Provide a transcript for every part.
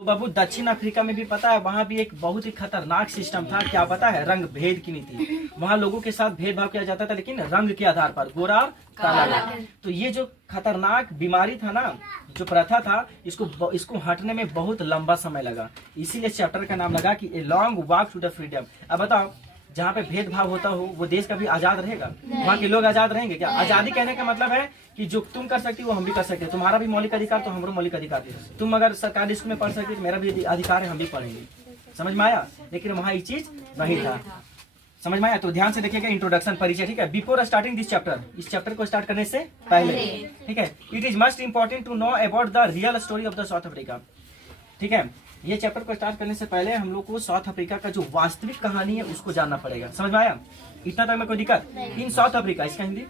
तो बाबू दक्षिण अफ्रीका में भी पता है, वहाँ भी एक बहुत ही खतरनाक सिस्टम था। क्या पता है? रंग भेद की नीति। वहाँ लोगों के साथ भेदभाव किया जाता था, लेकिन रंग के आधार पर, गोरा और काला। तो ये जो खतरनाक बीमारी था ना, जो प्रथा था, इसको हटने में बहुत लंबा समय लगा। इसीलिए चैप्टर का नाम लगा कि a long walk to the freedom. अब बताओ, जहाँ पे भेदभाव होता हो वो देश कभी आजाद रहेगा? वहाँ के लोग आजाद रहेंगे क्या? आजादी कहने का मतलब है कि जो तुम कर सकती हो वो हम भी कर सकते हैं। तुम्हारा भी मौलिक अधिकार तो हमारा मौलिक अधिकार है। तुम अगर सरकारी स्कूल में पढ़ सकते तो मेरा भी अधिकार है, हम भी पढ़ेंगे। समझ में आया? लेकिन वहाँ ये चीज नहीं था। समझ में आया? तो ध्यान से देखिएगा, इंट्रोडक्शन, परिचय, ठीक है। बिफोर स्टार्टिंग दिस चैप्टर, इस चैप्टर को स्टार्ट करने से पहले, ठीक है, it is must important to know about the real story of the South Africa. ठीक है, ये चैप्टर को स्टार्ट करने से पहले हम लोग को साउथ अफ्रीका का जो वास्तविक कहानी है उसको जानना पड़ेगा। समझ में आया? इतना तक में कोई दिक्कत? इन साउथ अफ्रीका, इसका हिंदी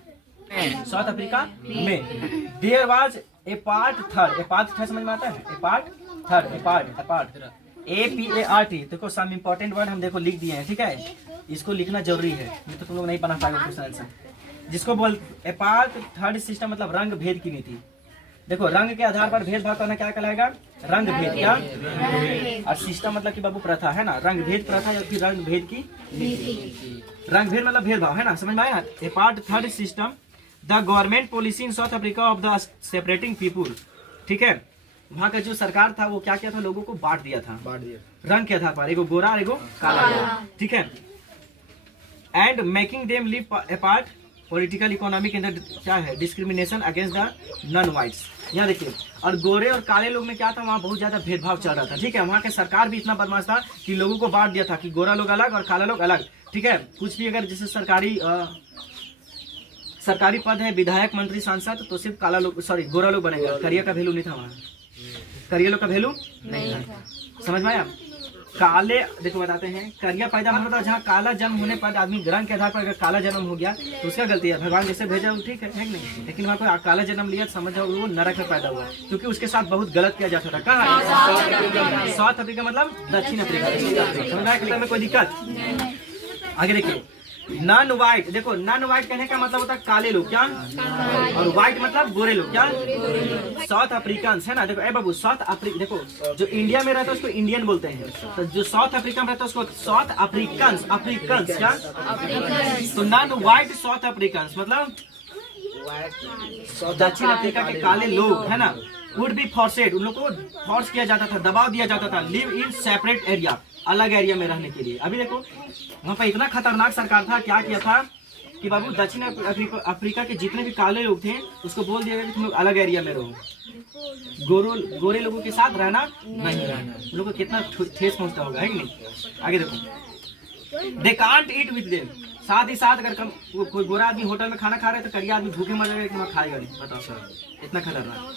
साउथ अफ्रीका में there was apartheid. A part third समझ में आता है? ए पार्ट थर्ड, ए पार्ट APART। देखो सम इम्पोर्टेंट वर्ड हम देखो लिख दिए हैं, ठीक है। इसको लिखना जरूरी है, नहीं तो तुम लोग नहीं बना पाएगा क्वेश्चन आंसर। जिसको बोल ए पार्ट थर्ड सिस्टम मतलब रंग भेद की नीति। देखो, रंग के आधार पर भेदभाव करना क्या कहलाएगा? रंग भेद। क्या? और सिस्टम मतलब कि बाबू प्रथा है ना, रंग भेद प्रथा या फिर रंग भेद की नीति। रंग भेद मतलब भेदभाव है ना, समझ में आया? Apartheid system the government policy in South Africa of the separating people. ठीक है, वहाँ का जो सरकार था वो क्या किया था? लोगों को बांट दिया था रंग के आधार पर, एगो गोरा और एगो काला। ठीक है, and making them live apart political economic in the क्या है? Discrimination against the non whites. यहाँ देखिए, और गोरे और काले लोग में क्या था? वहाँ बहुत ज्यादा भेदभाव चल रहा था। ठीक है, वहाँ के सरकार भी इतना बदमाश था कि लोगों को बांट दिया था कि गोरा लोग अलग और काला लोग अलग। ठीक है, कुछ भी अगर जैसे सरकारी पद है, विधायक, मंत्री, सांसद, तो सिर्फ काला लोग, सॉरी गोरा लोग बनेगा। करिया का वैल्यू नहीं था वहाँ, करिया लोग का वैल्यू नहीं था। समझ में आया? काले, देखो बताते हैं, करिया पैदा होना था जहाँ काला जन्म होने पर आदमी रंग के आधार पर अगर काला जन्म हो गया तो उसका गलती है, भगवान जैसे भेजा वो ठीक है कि नहीं। लेकिन वहाँ कोई काला जन्म लिया समझ जाओ वो नरक में पैदा हुआ, क्योंकि उसके साथ बहुत गलत किया जाता था। कहाँ? साउथ अफ्रीका मतलब दक्षिण अफ्रीका। समझ में कोई दिक्कत? आगे देखिए, नॉन व्हाइट। देखो, नॉन व्हाइट कहने का मतलब होता है काले लोग, क्या? और व्हाइट मतलब गोरे लोग, क्या? साउथ अफ्रीकन है ना। देखो ए बाबू, साउथ अफ्रीका, देखो जो इंडिया में रहता है उसको इंडियन बोलते हैं, तो जो साउथ अफ्रीका में रहता है उसको साउथ अफ्रीकन। क्या? तो नॉन व्हाइट साउथ अफ्रीकन मतलब दक्षिण अफ्रीका के काले लोग है ना, वुड बी फोर्सेड, उन लोग को फोर्स किया जाता था, दबाव दिया जाता था, लिव इन सेपरेट एरिया, अलग एरिया में रहने के लिए। अभी देखो वहाँ पर इतना खतरनाक सरकार था, क्या किया था कि बाबू दक्षिण अफ्रीका के जितने भी काले लोग थे उसको बोल दिया गया कि तुम लोग अलग एरिया में रहो, गोरे लोगों के साथ रहना नहीं रहना। उन लोगों को कितना ठेस पहुंचता होगा, है कि नहीं? आगे देखो, they can't eat with them. साथ ही साथ अगर कोई गोरा आदमी होटल में खाना खा रहे तो करिया आदमी भूखे मर जाएगा, लेकिन वहाँ खाएगा नहीं। बताओ सर, इतना खतरनाक।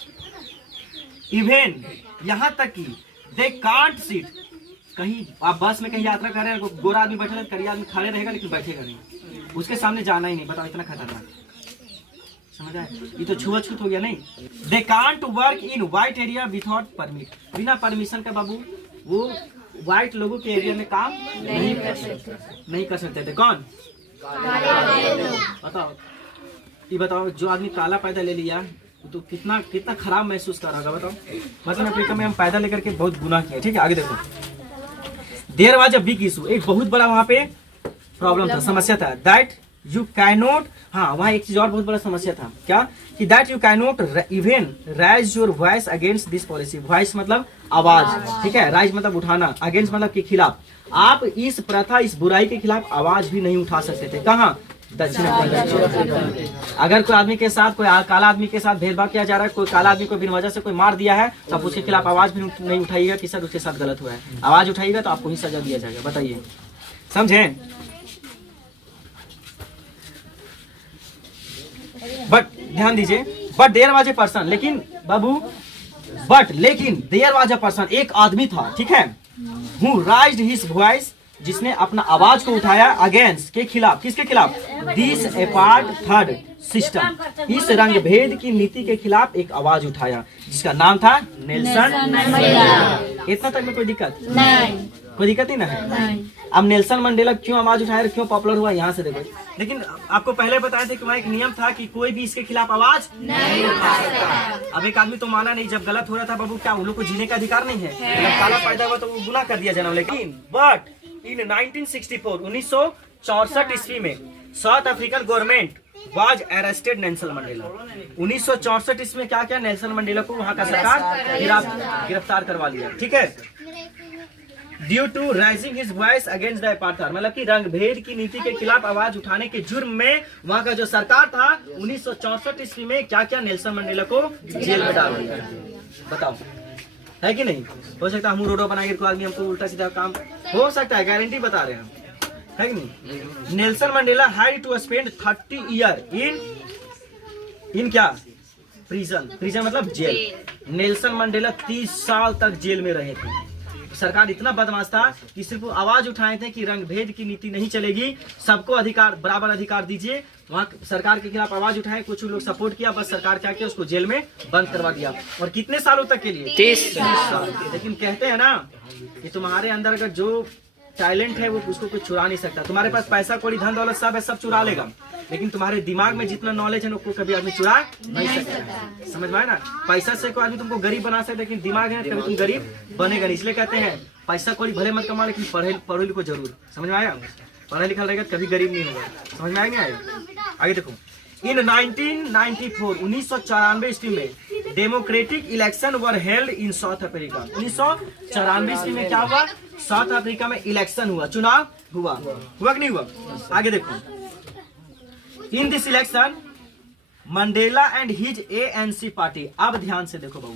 इवन यहाँ तक कि दे कांट सीट, कहीं आप बस में कहीं यात्रा कर रहे हैं, गोरा आदमी बैठा है, करिया आदमी खड़े रहेगा लेकिन बैठेगा नहीं, उसके सामने जाना ही नहीं। बताओ, इतना खतरनाक। समझ आए? ये तो छुआछूत हो गया, नहीं? They can't work in white area without permit. बिना परमिशन का बाबू वो व्हाइट लोगों के एरिया में काम नहीं कर सकते थे। कौन? बताओ, ये बताओ, जो आदमी काला पैदा ले लिया तो कितना खराब महसूस कर रहा होगा। बताओ, मतलब अफ्रीका में हम पैदा लेकर के बहुत गुनाह किया। ठीक है, आगे देखो, there was a big issue, एक बहुत बड़ा वहाँ पे प्रॉब्लम था, समस्या था, दैट यू कैन नॉट। हाँ, वहाँ एक चीज और बहुत बड़ा समस्या था, क्या? कि that you can not even rise your voice against this policy. Voice मतलब आवाज, ठीक है, राइज मतलब उठाना, अगेंस्ट मतलब के खिलाफ। आप इस प्रथा, इस बुराई के खिलाफ आवाज भी नहीं उठा सकते थे। कहाँ? दक्षिण अफ्रीका। अगर कोई आदमी के साथ, कोई काला आदमी के साथ भेदभाव किया जा रहा है, कोई काला आदमी को बिन वजह से कोई मार दिया है, तो आप उसके खिलाफ आवाज भी नहीं उठाइएगा कि सर उसके साथ गलत हुआ है। आवाज उठाइएगा तो आपको ही सजा दिया जाएगा। बताइए, समझे? बट ध्यान दीजिए, but there was a person, लेकिन बाबू लेकिन देयर वाज ए पर्सन, एक आदमी था, ठीक है, हु राइज्ड हिज वॉइस, जिसने अपना आवाज को उठाया अगेंस्ट, के खिलाफ। किसके खिलाफ? दिस अपार्ट थर्ड सिस्टम, इस रंग भेद की नीति के खिलाफ एक आवाज उठाया, जिसका नाम था नेल्सन मंडेला। इतना तक में कोई दिक्कत नहीं? कोई दिक्कत ही ना है। अब नेल्सन मंडेला क्यों आवाज उठाया, क्यों पॉपुलर हुआ, यहाँ से देखो। लेकिन आपको पहले बताया था कि वहाँ एक नियम था कि कोई भी इसके खिलाफ आवाज नहीं उठा सकता। अब एक आदमी तो माना नहीं, जब गलत हो रहा था बाबू, क्या उन लोग को जीने का अधिकार नहीं है? जब काला पैदा हुआ तो वो गुनाह कर दिया जनाब। लेकिन बट इन 1964 ईस्वी में south African government was arrested Nelson Mandela. 1964 ईस्वी में क्या किया, नेल्सन मंडेला को वहाँ का सरकार गिरफ्तार करवा लिया, ठीक है। Due to rising his voice against the apartheid, मतलब कि रंग भेद की नीति के खिलाफ आवाज उठाने के जुर्म में वहाँ का जो सरकार था 1964 ईस्वी में क्या किया, नेल्सन मंडेला को जेल में डाल दिया। बताओ है कि नहीं? हो सकता है हम रोडो बनाएंगे कोई आदमी हमको उल्टा सीधा काम हो सकता है, गारंटी बता रहे हैं हम, है कि नहीं? Nelson Mandela had to spend 30 year in क्या, प्रिजन मतलब जेल। नेल्सन मंडेला 30 साल तक जेल में रहे थे। सरकार इतना बदमाश था कि सिर्फ आवाज उठाए थे कि रंग भेद की नीति नहीं चलेगी, सबको अधिकार, बराबर अधिकार दीजिए। वहाँ सरकार के खिलाफ आवाज उठाए, कुछ लोग सपोर्ट किया, बस सरकार क्या किया, उसको जेल में बंद करवा दिया। और कितने सालों तक के लिए? 30 साल। लेकिन कहते हैं ना कि तुम्हारे अंदर अगर जो टैलेंट है वो उसको कुछ चुरा नहीं सकता। तुम्हारे पास पैसा कोई धन दौलत सब है, सब चुरा लेगा, लेकिन तुम्हारे दिमाग में जितना नॉलेज है उसको कभी आदमी चुरा नहीं सकता। समझ में आया ना? पैसा से कोई आदमी तुमको गरीब बना सकता है, लेकिन दिमाग है कभी तुम गरीब बनेगा नहीं। इसलिए कहते हैं पैसा कोई भले मत कमा, लेकिन पढ़ो लिखो जरूर। समझ में आया? पढ़ा लिखा रहेगा कभी गरीब नहीं होगा। समझ में आएगा? आगे देखो, इन 1994 ईस्वी में democratic election were held in South Africa. 1994 ईस्वी में क्या हुआ, साउथ अफ्रीका में इलेक्शन हुआ, चुनाव हुआ कि नहीं हुआ? आगे देखो, in this election Mandela and his ANC party. अब ध्यान से देखो बाबू,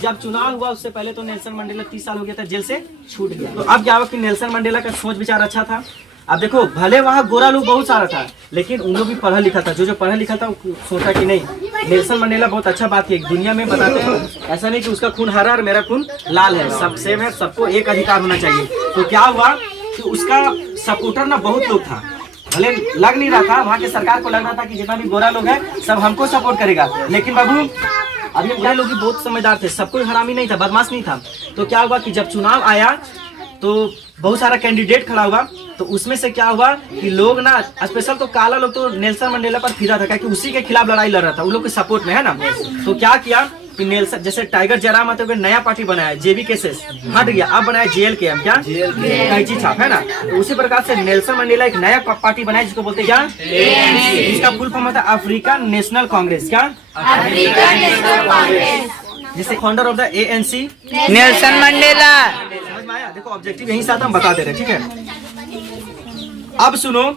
जब चुनाव हुआ उससे पहले तो नेल्सन मंडेला 30 साल हो गया था, जेल से छूट गया। तो अब क्या हुआ कि नेल्सन मंडेला का सोच विचार अच्छा था। अब देखो, भले वहाँ गोरा लोग बहुत सारा था, लेकिन उन लोग भी पढ़ा लिखा था। जो पढ़ा लिखा था वो सोचा कि नहीं, नेल्सन मंडेला बहुत अच्छा बात है, दुनिया में बताते हैं ऐसा नहीं कि उसका खून हरा और मेरा खून लाल है, सब सेम है, सबको एक अधिकार होना चाहिए। तो क्या हुआ कि उसका सपोर्टर ना बहुत लोग था, भले लग नहीं रहा था, वहाँ के सरकार को लग रहा था कि जितना भी गोरा लोग है सब हमको सपोर्ट करेगा। लेकिन बाबू अभी गोरे लोग भी बहुत समझदार थे, सब कोई हरामी नहीं था, बदमाश नहीं था। तो क्या हुआ कि जब चुनाव आया तो बहुत सारा कैंडिडेट खड़ा हुआ, तो उसमें से क्या हुआ कि लोग ना, स्पेशल तो काला लोग तो नेल्सन मंडेला पर फिदा था, क्योंकि उसी के खिलाफ लड़ाई लड़ रहा था, उन लोग के सपोर्ट में, है ना। तो क्या किया कि नेल्सन, जैसे टाइगर जयराम आते हुए नया पार्टी बनाया, JB केसेस हट गया, अब बनाया JLKM, क्या कैंची छाप, है ना। तो उसी प्रकार से नेल्सन मंडेला एक नया पार्टी बनाया जिसको बोलते क्या, इसका फुल फॉर्म होता है अफ्रीकन नेशनल कांग्रेस। क्या? African National Congress. जिससे founder of the ANC Nelson Mandela. समझ में आया? देखो ऑब्जेक्टिव यही साथ हम बता दे रहे, ठीक है। अब सुनो,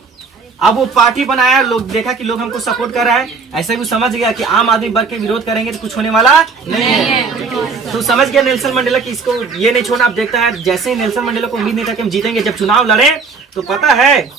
अब वो पार्टी बनाया, लोग देखा कि लोग हमको सपोर्ट कर रहा है, ऐसे भी समझ गया कि आम आदमी बढ़ के विरोध करेंगे तो कुछ होने वाला नहीं है। तो समझ गया नेल्सन मंडेला कि इसको ये नहीं छोड़ना। आप देखता है जैसे ही नेल्सन मंडेला को उम्मीद नहीं था कि हम जीतेंगे, जब चुनाव लड़े तो पता है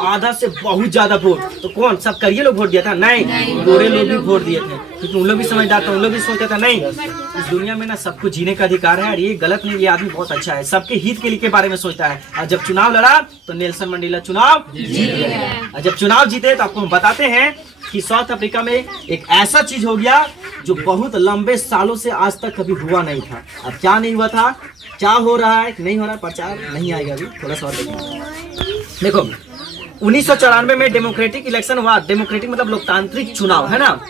आधा से बहुत ज्यादा वोट, तो कौन सब करिए लोग वोट दिया था? नहीं, गोरे लोग भी वोट दिए थे, क्योंकि उन लोग भी समझदार था, उन लोग भी सोचता था नहीं, इस दुनिया में ना सबको जीने का अधिकार है और ये गलत नहीं, ये आदमी बहुत अच्छा है, सबके हित के लिए के बारे में सोचता है। और जब चुनाव लड़ा तो नेल्सन मंडेला चुनाव जीत गया। और जब चुनाव जीते तो आपको हम बताते हैं कि साउथ अफ्रीका में एक ऐसा चीज हो गया जो बहुत लंबे सालों से आज तक कभी हुआ नहीं था। अब क्या नहीं हुआ था, क्या हो रहा है, नहीं हो रहा है, प्रचार नहीं आएगा अभी, थोड़ा सा और देखो। 1994 में डेमोक्रेटिक इलेक्शन हुआ, डेमोक्रेटिक मतलब लोकतांत्रिक चुनाव, है ना।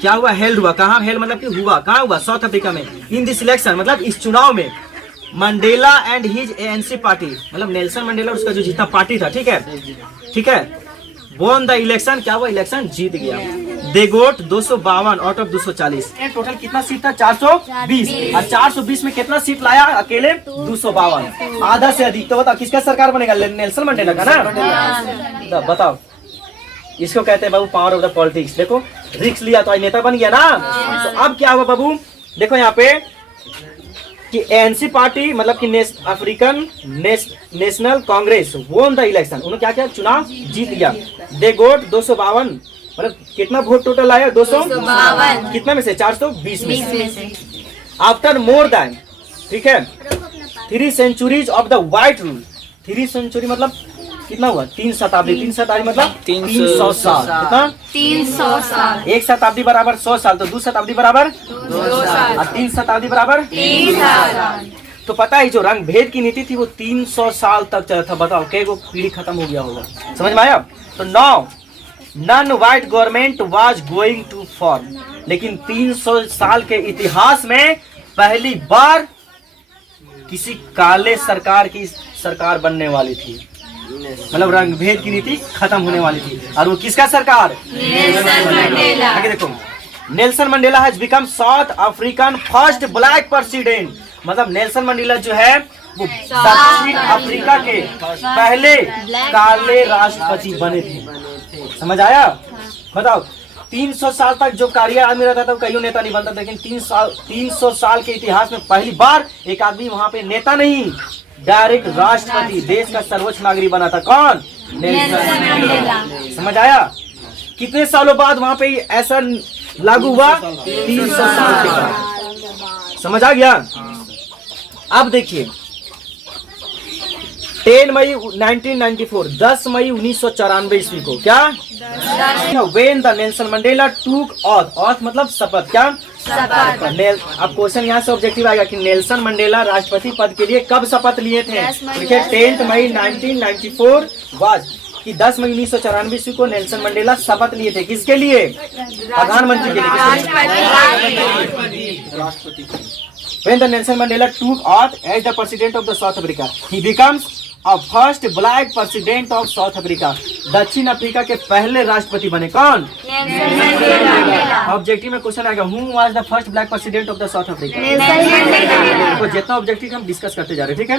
क्या हुआ, हेल्ड हुआ, कहाँ हेल्ड मतलब कि हुआ, कहाँ हुआ, साउथ अफ्रीका में। इन दिस इलेक्शन मतलब इस चुनाव में Mandela and his ANC party, मतलब नेल्सन मंडेला उसका जो जितना पार्टी था, ठीक है, ठीक है, वोन द इलेक्शन। क्या हुआ, इलेक्शन जीत गया। दे गोट 252 आउट ऑफ 240। टोटल कितना सीट था, 420, और 420 में कितना सीट लाया अकेले, 252, आधा से अधिक। तो बताओ किसका सरकार बनेगा, नेल्सन मंडेला का ना। बताओ, इसको कहते हैं बाबू पावर ऑफ द पॉलिटिक्स। देखो रिक्स लिया तो आज नेता बन गया ना। तो अब क्या हुआ बाबू, देखो यहाँ पे कि ANC पार्टी मतलब कि African National Congress won the election, उन्होंने क्या किया, चुनाव जीत गया। दे गोट 252, मतलब कितना वोट टोटल आया, 252, कितना में से, 420 में से। आफ्टर मोर देन, ठीक है, 3 centuries of the white rule. 3 century मतलब कितना हुआ, 3 शताब्दी, 3 शताब्दी मतलब 300 साल, कितना, 300 साल। 1 शताब्दी बराबर 100 साल, तो 2 शताब्दी बराबर 2 साल, और 3 शताब्दी बराबर 3 साल। तो पता है जो रंग भेद की नीति थी वो 300 साल तक चला था। बताओ कई को पीढ़ी खत्म हो गया होगा, समझ में आया? तो now non white government was going to form, लेकिन 300 साल के इतिहास में पहली बार किसी काले सरकार की सरकार बनने वाली थी, मतलब रंग भेद की नीति खत्म होने वाली थी। और वो किसका सरकार? Nelson Mandela. आगे देखो, Nelson Mandela has become south African first black president, मतलब नेल्सन मंडेला जो है वो दक्षिण अफ्रीका के पहले काले राष्ट्रपति बने थे। समझ आया? बताओ 300 साल तक जो कार्य आदमी रहता था कई नेता नहीं बनता, लेकिन 300 साल के इतिहास में पहली बार एक आदमी वहां पे नेता नहीं, डायरेक्ट राष्ट्रपति, देश का सर्वोच्च नागरिक बना था। कौन? Nelson Mandela. समझ आया? कितने सालों बाद वहां पे ऐसा लागू हुआ? 300 साल के बाद। समझ आ गया? अब देखिए 10 मई 1994, 10 मई 1994 ईस्वी को क्या वेन द नेल्सन मंडेला टूक ऑथ मतलब शपथ, क्या शपथ। अब क्वेश्चन यहाँ से ऑब्जेक्टिव आएगा कि नेल्सन मंडेला राष्ट्रपति पद के लिए कब शपथ लिए थे? देखिए 10 मई 1994 वाज कि 10 मई 1994 ईस्वी को नेल्सन मंडेला शपथ लिए थे। किसके लिए? प्रधानमंत्री के लिए, राष्ट्रपति। When the Nelson Mandela took oath as the president of the South Africa, he becomes a first black president of South Africa. दक्षिण अफ्रीका के पहले राष्ट्रपति बने। कौन? Nelson Mandela. ऑब्जेक्टिव में क्वेश्चन आएगा, who was the first black president of the South Africa? Nelson Mandela. जितना objective हम डिस्कस करते जा रहे हैं, ठीक है?